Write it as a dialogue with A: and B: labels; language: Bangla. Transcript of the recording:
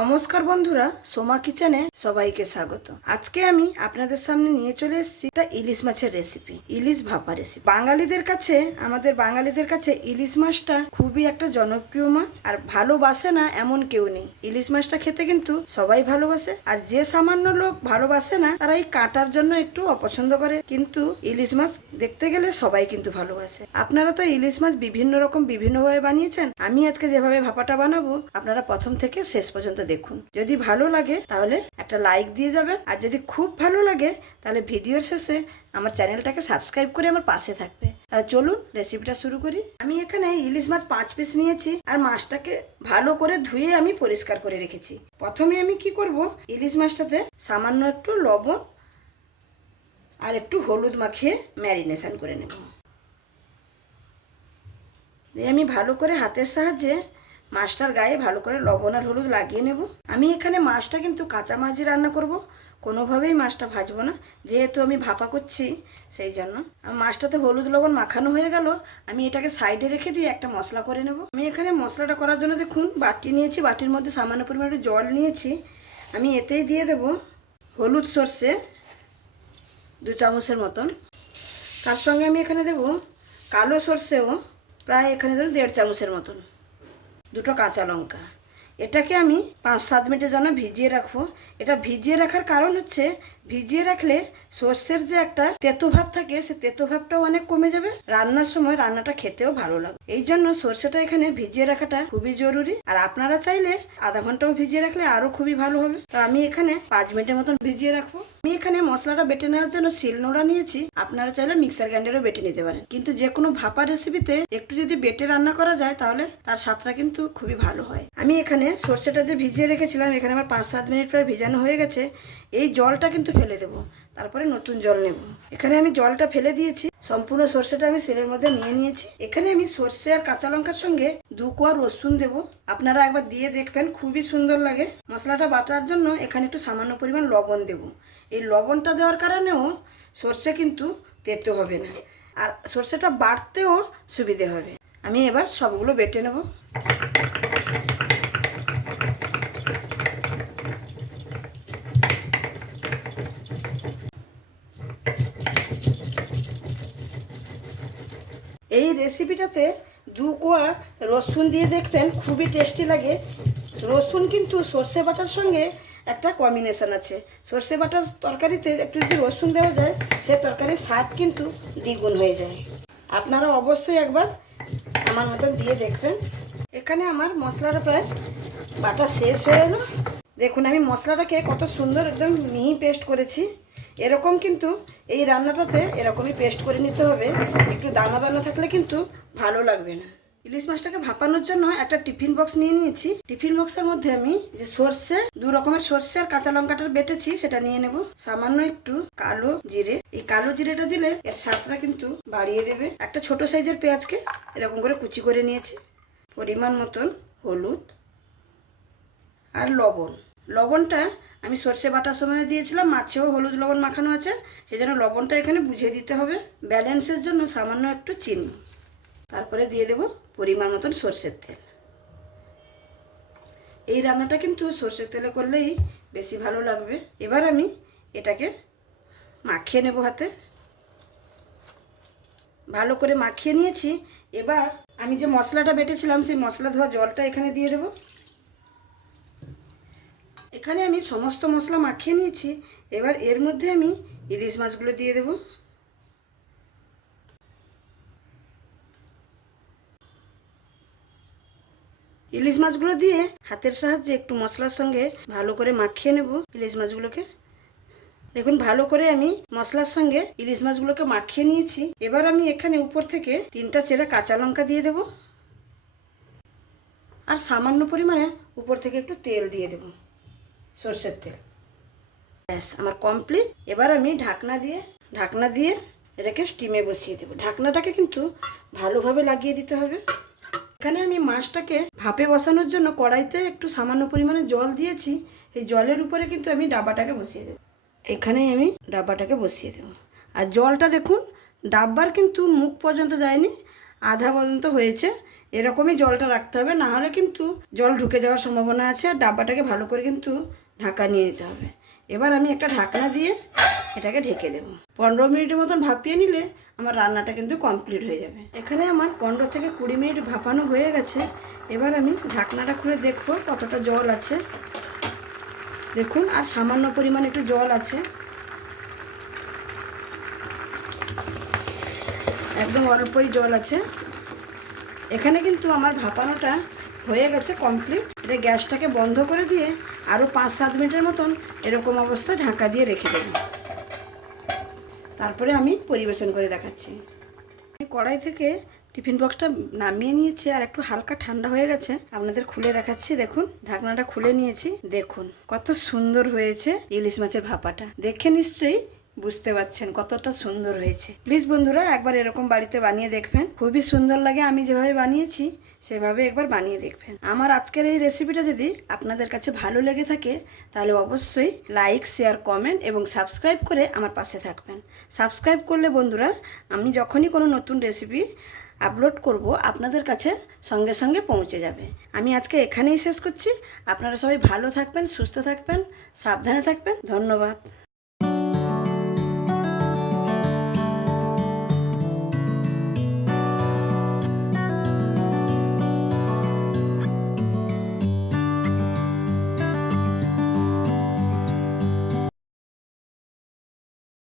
A: নমস্কার বন্ধুরা, সোমা কিচেনে সবাইকে স্বাগত। আজকে আমি আপনাদের সামনে নিয়ে চলে এসেছি একটা ইলিশ মাছের রেসিপি ইলিশ ভাপা রেসিপি বাঙালিদের কাছে, আমাদের বাঙালিদের কাছে ইলিশ মাছটা খুবই একটা জনপ্রিয় মাছ, আর ভালোবাসে না এমন কেউ নেই। ইলিশ মাছটা খেতে কিন্তু সবাই ভালোবাসে, আর যে সামান্য লোক ভালোবাসে না, তারা এই কাটার জন্য একটু অপছন্দ করে। কিন্তু ইলিশ মাছ দেখতে গেলে সবাই কিন্তু ভালোবাসে। আপনারা তো ইলিশ মাছ বিভিন্ন রকম, বিভিন্নভাবে বানিয়েছেন। আমি আজকে যেভাবে ভাপাটা বানাবো, আপনারা প্রথম থেকে শেষ পর্যন্ত দেখুন। যদি ভালো লাগে, তাহলে একটা লাইক দিয়ে যাবেন। আর যদি খুব ভালো লাগে, তাহলে ভিডিওর শেষে আমার চ্যানেলটাকে সাবস্ক্রাইব করে আমার পাশে থাকবে। চলুন রেসিপিটা শুরু করি। আমি এখানে ইলিশ মাছ পাঁচ পিস নিয়েছি, আর মাছটাকে ভালো করে ধুয়ে আমি পরিষ্কার করে রেখেছি। প্রথমে আমি কি করব, ইলিশ মাছটাতে সামান্য একটু লবণ আর একটু হলুদ মাখিয়ে ম্যারিনেশন করে নেব। দিয়ে আমি ভালো করে হাতের সাহায্যে মাছটার গায়ে ভালো করে লবণ আর হলুদ লাগিয়ে নেব। আমি এখানে মাছটা কিন্তু কাঁচা মাছই রান্না করব। কোনোভাবেই মাছটা ভাজবো না। যেহেতু আমি ভাপা করছি, সেই জন্য। মাছটাতে হলুদ লবণ মাখানো হয়ে গেল। আমি এটাকে সাইডে রেখে দিয়ে একটা মশলা করে নেব। আমি এখানে মশলাটা করার জন্য দেখুন, বাটি নিয়েছি। বাটির মধ্যে সামান্য পরিমাণে জল নিয়েছি। আমি এতেই দিয়ে দেব হলুদ সর্ষে দু চামচের মতন। তার সঙ্গে আমি এখানে দেব কালো সর্ষেও প্রায় এখানে ধরুন দেড় চামচের মতন। দুটো কাঁচা লঙ্কা। এটাকে আমি পাঁচ সাত মিনিটের জন্য ভিজিয়ে রাখব। এটা ভিজিয়ে রাখার কারণ হচ্ছে ভিজিয়ে রাখলে সর্ষের যে একটা তেতো ভাব থাকে, সে তেতো ভাবটাও অনেক কমে যাবে। রান্নার সময় রান্নাটা খেতেও ভালো লাগবে এই জন্য সর্ষেটা এখানে ভিজিয়ে রাখাটা খুবই জরুরি। আর আপনারা চাইলে আধা ঘন্টাও ভিজিয়ে রাখলে আরও খুবই ভালো হবে। তো আমি এখানে পাঁচ মিনিটের মতন ভিজিয়ে রাখব। আমি এখানে মশলাটা বেটে নেওয়ার জন্য শিলনোড়া নিয়েছি। আপনারা চাইলে মিক্সার গ্রাইন্ডারও বেটে নিতে পারেন। কিন্তু যে কোনো ভাপা রেসিপিতে একটু যদি বেটে রান্না করা যায়, তাহলে তার স্বাদটা কিন্তু খুবই ভালো হয়। আমি এখানে সর্ষেটা যে ভিজিয়ে রেখেছিলাম, এখানে আমার পাঁচ সাত মিনিট প্রায় ভিজানো হয়ে গেছে। এই জলটা কিন্তু ফেলে দেব। তারপরে নতুন জল নেব। এখানে আমি জলটা ফেলে দিয়েছি। সম্পূর্ণ সর্ষেটা আমি শিলের মধ্যে নিয়ে নিয়েছি। এখানে আমি সর্ষে আর কাঁচা লঙ্কার সঙ্গে দু কোয়া রসুন দেব। আপনারা একবার দিয়ে দেখবেন, খুবই সুন্দর লাগে। মশলাটা বাটার জন্য এখানে একটু সামান্য পরিমাণ লবণ দেব। এই লবণটা দেওয়ার কারণেও সর্ষে কিন্তু তেতে হবে না। আর সর্ষেটা বাটতেও সুবিধে হবে। আমি এবার সবগুলো বেটে নেব। এই রেসিপিটাতে দু কোয়া রসুন দিয়ে দেখবেন খুবই টেস্টি লাগে। রসুন কিন্তু সর্ষে বাটার সঙ্গে একটা কম্বিনেশান আছে। সর্ষে বাটার তরকারিতে একটু যদি রসুন দেওয়া যায়, সে তরকারির স্বাদ কিন্তু দ্বিগুণ হয়ে যায়। আপনারা অবশ্যই একবার আমার মতন দিয়ে দেখবেন। এখানে আমার মশলাটা প্রায় বাটা শেষ হয়ে এলো। দেখুন আমি মশলাটাকে কত সুন্দর একদম মিহি পেস্ট করেছি। এরকম কিন্তু এই রান্নাটাতে এরকমই পেস্ট করে নিতে হবে। একটু দানা দানা থাকলে কিন্তু ভালো লাগবে না। ইলিশ মাছটাকে ভাপানোর জন্য একটা টিফিন বক্স নিয়ে নিয়েছি। টিফিন বক্সের মধ্যে আমি যে সর্ষে, দু রকমের সর্ষে আর কাঁচা লঙ্কাটা বেটেছি, সেটা নিয়ে নেব। সামান্য একটু কালো জিরে। এই কালো জিরেটা দিলে এর স্বাদটা কিন্তু বাড়িয়ে দেবে। একটা ছোট সাইজের পেঁয়াজকে এরকম করে কুচি করে নিয়েছি। পরিমাণ মতন হলুদ আর লবণ। লবণটা আমি সর্ষে বাটার সময় দিয়েছিলাম, মাছেও হলুদ লবণ মাখানো আছে সেই জন্য লবণটা এখানে বুঝিয়ে দিতে হবে। ব্যালেন্সের জন্য সামান্য একটু চিনি। তারপরে দিয়ে দেব পরিমাণ মতন সর্ষের তেল। এই রান্নাটা কিন্তু সর্ষের তেলে করলেই বেশি ভালো লাগবে। এবার আমি এটাকে মাখিয়ে নেব হাতে। ভালো করে মাখিয়ে নিয়েছি। এবার আমি যে মশলাটা বেটেছিলাম, সেই মশলা ধোয়া জলটা এখানে দিয়ে দেবো। এখানে আমি সমস্ত মশলা মাখিয়ে নিয়েছি। এবার এর মধ্যে আমি ইলিশ মাছগুলো দিয়ে দেব। ইলিশ মাছগুলো দিয়ে হাতের সাহায্যে একটু মশলার সঙ্গে ভালো করে মাখিয়ে নেব ইলিশ মাছগুলোকে। দেখুন, ভালো করে আমি মশলার সঙ্গে ইলিশ মাছগুলোকে মাখিয়ে নিয়েছি। এবার আমি এখানে উপর থেকে তিনটা চেরা কাঁচা লঙ্কা দিয়ে দেব। আর সামান্য পরিমাণে উপর থেকে একটু তেল দিয়ে দেবো। সর্ষের তেল। ব্যাস, আমার কমপ্লিট এবার আমি ঢাকনা দিয়ে ঢাকনা দিয়ে এটাকে স্টিমে বসিয়ে দেবো। ঢাকনাটাকে কিন্তু ভালোভাবে লাগিয়ে দিতে হবে। এখানে আমি মাছটাকে ভাপে বসানোর জন্য কড়াইতে একটু সামান্য পরিমাণে জল দিয়েছি। এই জলের উপরে কিন্তু আমি ডাব্বাটাকে বসিয়ে দেবো। এখানে আমি ডাব্বাটাকে বসিয়ে দেবো। আর জলটা দেখুন, ডাব্বার কিন্তু মুখ পর্যন্ত যায়নি, আধা পর্যন্ত হয়েছে। এরকমই জলটা রাখতে হবে, না হলে কিন্তু জল ঢুকে যাওয়ার সম্ভাবনা আছে। আর ডাব্বাটাকে ভালো করে কিন্তু ঢাকা নিয়ে নিতে হবে। এবার আমি একটা ঢাকনা দিয়ে এটাকে ঢেকে দেবো। পনেরো মিনিটের মতন ভাপিয়ে নিলে আমার রান্নাটা কিন্তু কমপ্লিট হয়ে যাবে। এখানে আমার পনেরো থেকে কুড়ি মিনিট ভাপানো হয়ে গেছে। এবার আমি ঢাকনাটা খুলে দেখব কতটা জল আছে। দেখুন, আর সামান্য পরিমাণ একটু জল আছে। একদম অল্পই জল আছে। এখানে কিন্তু আমার ভাপানোটা হয়ে গেছে কমপ্লিট। এটা গ্যাসটাকে বন্ধ করে দিয়ে আরও পাঁচ, সাত মিনিটের মতন এরকম অবস্থা ঢাকা দিয়ে রেখে দেব। তারপরে আমি পরিবেশন করে দেখাচ্ছি। আমি কড়াই থেকে টিফিন বক্সটা নামিয়ে নিয়েছি আর একটু হালকা ঠান্ডা হয়ে গেছে। আপনাদের খুলে দেখাচ্ছি, দেখুন। ঢাকনাটা খুলে নিয়েছি, দেখুন। কত সুন্দর হয়েছে ইলিশ মাছের ভাপাটা। দেখে নিশ্চয়ই বুঝতে পারছেন কতটা সুন্দর হয়েছে। প্লিজ বন্ধুরা, একবার এরকম বাড়িতে বানিয়ে দেখবেন। খুবই সুন্দর লাগে, আমি যেভাবে বানিয়েছি, সেভাবে একবার বানিয়ে দেখবেন। আমার আজকের এই রেসিপিটা যদি আপনাদের কাছে ভালো লেগে থাকে, তাহলে অবশ্যই লাইক শেয়ার কমেন্ট এবং সাবস্ক্রাইব করে আমার পাশে থাকবেন। সাবস্ক্রাইব করলে বন্ধুরা, আমি যখনই কোনো নতুন রেসিপি আপলোড করব, আপনাদের কাছে সঙ্গে সঙ্গে পৌঁছে যাবে। আমি আজকে এখানেই শেষ করছি। আপনারা সবাই ভালো থাকবেন, সুস্থ থাকবেন, সাবধানে থাকবেন। ধন্যবাদ।